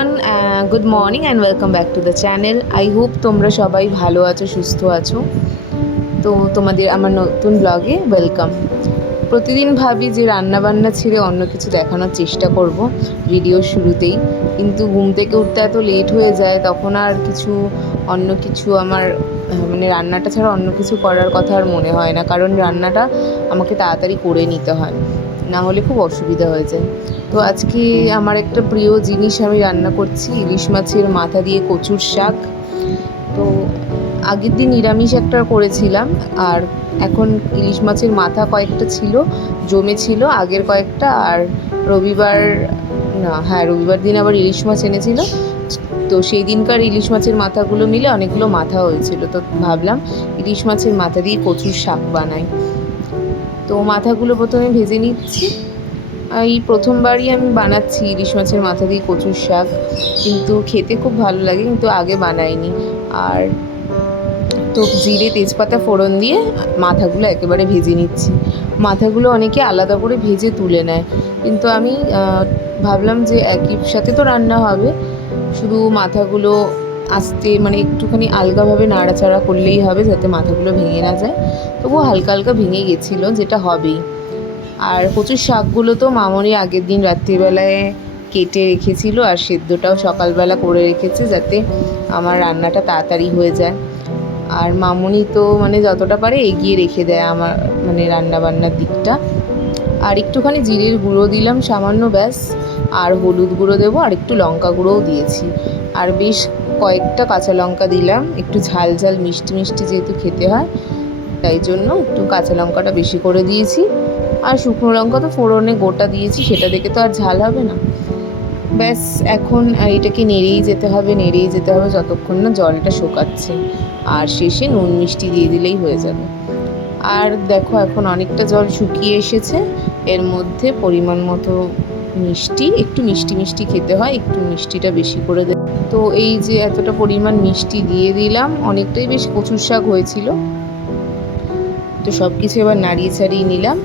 Everyone, good morning and welcome back to the channel. I hope তোমরা সবাই ভালো আছো, সুস্থ আছো। তো তোমাদের আমার নতুন ব্লগে ওয়েলকাম। প্রতিদিন ভাবি যে রান্নাবান্না ছেড়ে অন্য কিছু দেখানোর চেষ্টা করব ভিডিওর শুরুতেই, কিন্তু ঘুম থেকে উঠতে এত লেট হয়ে যায়, তখন আর অন্য কিছু আমার মানে রান্নাটা ছাড়া অন্য কিছু করার কথা আর মনে হয় না, কারণ রান্নাটা আমাকে তাড়াতাড়ি করে নিতে হয়, না হলে খুব অসুবিধা হয়ে যায়। তো আজকে আমার একটা প্রিয় জিনিস আমি রান্না করছি, ইলিশ মাছের মাথা দিয়ে কচুর শাক। তো আগের দিন নিরামিষ একটা করেছিলাম, আর এখন ইলিশ মাছের মাথা কয়েকটা ছিল, জমেছিল আগের কয়েকটা, আর রবিবার রবিবার দিন আবার ইলিশ মাছ এনেছিল। তো সেই দিনকার ইলিশ মাছের মাথাগুলো মিলে অনেকগুলো মাথা হয়েছিল, তো ভাবলাম ইলিশ মাছের মাথা দিয়ে কচুর শাক বানাই। তো মাথাগুলো প্রথমে ভেজে নিচ্ছি। এই প্রথমবারই আমি বানাচ্ছি ইলিশ মাছের মাথা দিয়ে কচুর শাক, কিন্তু খেতে খুব ভালো লাগে, কিন্তু আগে বানাইনি। আর তো জিরে তেজপাতা ফোড়ন দিয়ে মাথাগুলো একেবারে ভেজে নিচ্ছি। মাথাগুলো অনেকে আলাদা করে ভেজে তুলে নেয়, কিন্তু আমি ভাবলাম যে একই সাথে তো রান্না হবে, শুধু মাথাগুলো আস্তে মানে একটুখানি আলগাভাবে নাড়াচাড়া করলেই হবে, যাতে মাথাগুলো ভেঙে না যায়। তবুও হালকা হালকা ভেঙে গেছিলো, যেটা হবেই। আর কচুর শাকগুলো তো মামনি আগের দিন রাত্রিবেলায় কেটে রেখেছিল, আর সেদ্ধটাও সকালবেলা করে রেখেছে, যাতে আমার রান্নাটা তাড়াতাড়ি হয়ে যায়। আর মামনি তো মানে যতটা পারে এগিয়ে রেখে দেয় আমার মানে রান্নাবান্নার দিকটা। আর একটুখানি জিরের গুঁড়ো দিলাম সামান্য, ব্যাস। আর হলুদ গুঁড়ো দেবো, আর একটু লঙ্কা গুঁড়োও দিয়েছি, আর বেশ কয়েকটা কাঁচা লঙ্কা দিলাম, একটু ঝাল ঝাল মিষ্টি মিষ্টি যেহেতু খেতে হয়, তাই জন্য একটু কাঁচা লঙ্কাটা বেশি করে দিয়েছি। আর শুকনো লঙ্কা তো ফোড়নে গোটা দিয়েছি, সেটা দেখে তো আর ঝাল হবে না। ব্যাস এখন এটাকে নেড়েই যেতে হবে যতক্ষণ না জলটা শোকাচ্ছে, আর শেষে নুন মিষ্টি দিয়ে দিলেই হয়ে যাবে। আর দেখো এখন অনেকটা জল শুকিয়ে এসেছে, এর মধ্যে পরিমাণ মতো মিষ্টি, একটু মিষ্টি মিষ্টি খেতে হয়, একটু মিষ্টিটা বেশি করে দেব। তো এই যে এতটা পরিমাণ মিষ্টি দিয়ে দিলাম, অনেকটাই বেশ কচুর শাক হয়েছিল। তো সব কিছু এবার নাড়িয়ে ছাড়িয়ে নিলাম,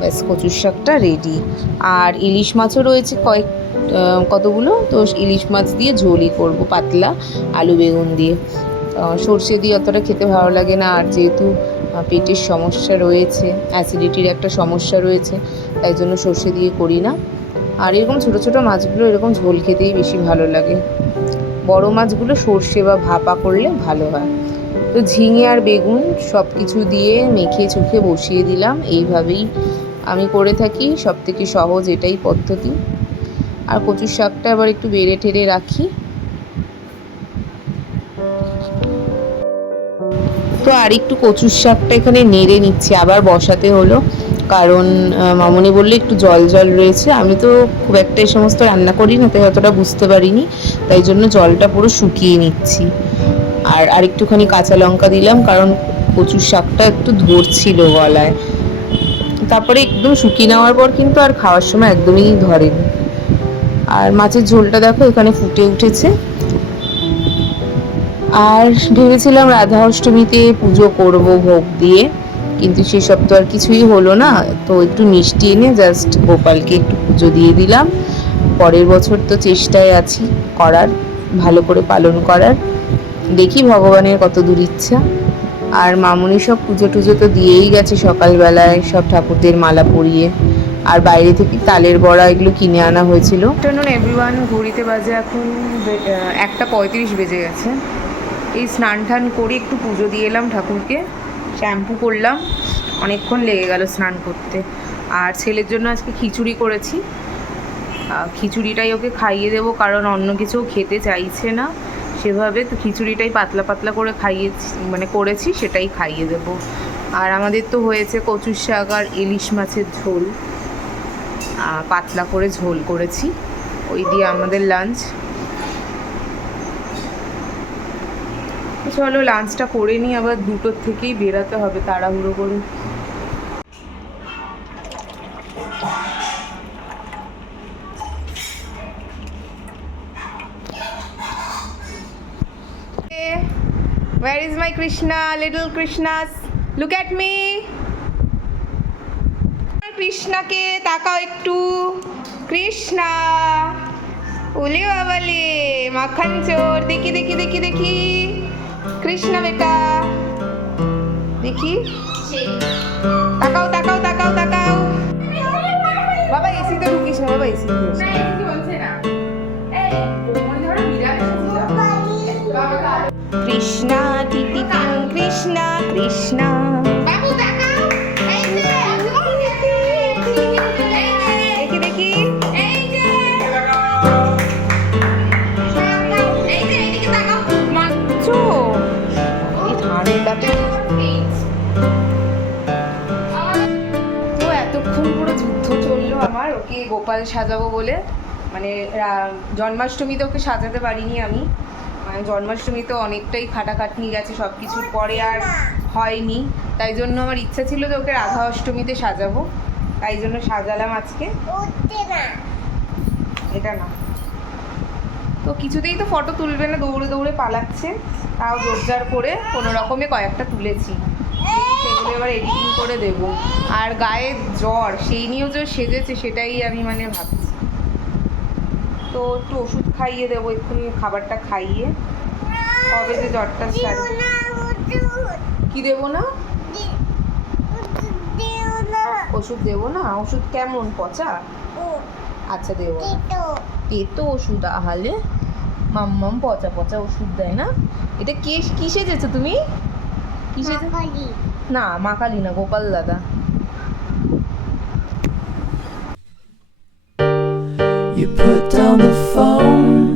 ব্যাস কচুর শাকটা রেডি। আর ইলিশ মাছও রয়েছে কতগুলো, তো ইলিশ মাছ দিয়ে ঝোলই করব, পাতলা আলু বেগুন দিয়ে। সর্ষে দিয়ে অতটা খেতে ভালো লাগে না, আর যেহেতু পেটের সমস্যা রয়েছে, অ্যাসিডিটির একটা সমস্যা রয়েছে, তাই জন্য সর্ষে দিয়ে করি না। আর এরকম ছোটো ছোটো মাছগুলো এরকম ঝোল খেতেই বেশি ভালো লাগে, বড় মাছগুলো সর্ষে বা ভাপা করলে ভালো হয়। তো ঝিঙে আর বেগুন সব কিছু দিয়ে মেখে চুখে বসিয়ে দিলাম, এইভাবেই আমি করে থাকি, সব থেকে সহজ এটাই পদ্ধতি। আর কচুর শাকটা আবার একটু বেড়ে টেড়ে রাখি। তো আর একটু কচুর শাকটা এখানে নেড়ে নিচ্ছি, আবার বসাতে হলো, কারণ মামনি বললে একটু জল জল রয়েছে। আমি তো খুব একটা এই সমস্ত রান্না করি না, তাই অতটা বুঝতে পারিনি, তাই জন্য জলটা পুরো শুকিয়ে নিচ্ছি। আর আরেকটুখানি কাঁচা লঙ্কা দিলাম, কারণ কচুর শাকটা একটু ধরছিল গলায়। তারপরে একদম শুকিয়ে নেওয়ার পর কিন্তু আর খাওয়ার সময় একদমই ধরেনি। আর মাছের ঝোলটা দেখো এখানে ফুটে উঠেছে। আর ভেবেছিলাম রাধা অষ্টমীতে পুজো করব ভোগ দিয়ে, কিন্তু সেসব তো আর কিছুই হলো না। তো একটু মিষ্টি এনে জাস্ট গোপালকে একটু পুজো দিয়ে দিলাম। পরের বছর তো চেষ্টায় আছি করার, ভালো করে পালন করার, দেখি ভগবানের কত দূর ইচ্ছা। আর মামনি সব পুজো টুজো তো দিয়েই গেছে সকালবেলায়, সব ঠাকুরদের মালা পরিয়ে। আর বাইরে থেকে তালের বড়া এগুলো কিনে আনা হয়েছিল। আফটারনুন এভরিওয়ান, ঘড়িতে বাজে এখন 1:35 বেজে গেছে। এই স্নান টান করে একটু পুজো দিয়ে এলাম ঠাকুরকে, শ্যাম্পু করলাম, অনেকক্ষণ লেগে গেল স্নান করতে। আর ছেলের জন্য আজকে খিচুড়ি করেছি, খিচুড়িটাই ওকে খাইয়ে দেবো, কারণ অন্য কিছু খেতে চাইছে না সেভাবে। তো খিচুড়িটাই পাতলা পাতলা করে করেছি, সেটাই খাইয়ে দেবো। আর আমাদের তো হয়েছে কচুর শাক আর ইলিশ মাছের ঝোল, পাতলা করে ঝোল করেছি, ওই দিয়ে আমাদের লাঞ্চ। চলো লাঞ্চটা করে নিই, আবার 2টোর থেকেই বেরাতে হবে তাড়াহুড়ো করে। Where is my Krishna, little Krishnas? Look at me. কৃষ্ণাকে তাকাও একটু, কৃষ্ণা उले बाबाले माखन चोर देखी देखी देखी देखी कृष्ण बेटा देखी ताकाओ ताकाओ ताकाओ ताकाओ बाबा एसी तो ढुकिस ना बाबा एसी कृष्णा टीटी कृष्णा कृष्णा बाबू ताकाओ देखी देखी মারছো এই ঠান্ডাতে তো এতক্ষণ পুরো যুদ্ধ চললো আমার ওকে গোপাল সাজাবো বলে মানে জন্মাষ্টমীতে ওকে সাজাতে পারিনি আমি মানে জন্মাষ্টমীতে অনেকটাই খাটাখাটনি গেছে সব কিছুর পরে আর হয়নি তাই জন্য আমার ইচ্ছা ছিল যে ওকে রাধা অষ্টমীতে সাজাবো তাই জন্য সাজালাম আজকে এটা না তো কিছুতেই তো ফটো তুলবে না দৌড়ে দৌড়ে পালাচ্ছে তাও জোরজার করে কোনো রকমে কয়েকটা তুলেছি সেগুলো এবার এডিটিং করে দেব আর গায়ে জ্বর সেই নিয়েও যে সেজেছে সেটাই আমি মানে ভাবছি তো একটু ওষুধ খাইয়ে দেবো এক্ষুনি খাবারটা খাইয়ে কবে যে জ্বরটা কি দেবো না ওষুধ দেবো না ওষুধ কেমন পচা আচ্ছা দেবো তেতো ওষুধ আহলে মাম্মাম পচা পচা ওষুধ দেয় না এটা কি সেজেছো তুমি কি সেজে না মা কালী না গোপাল দাদা You put down the phone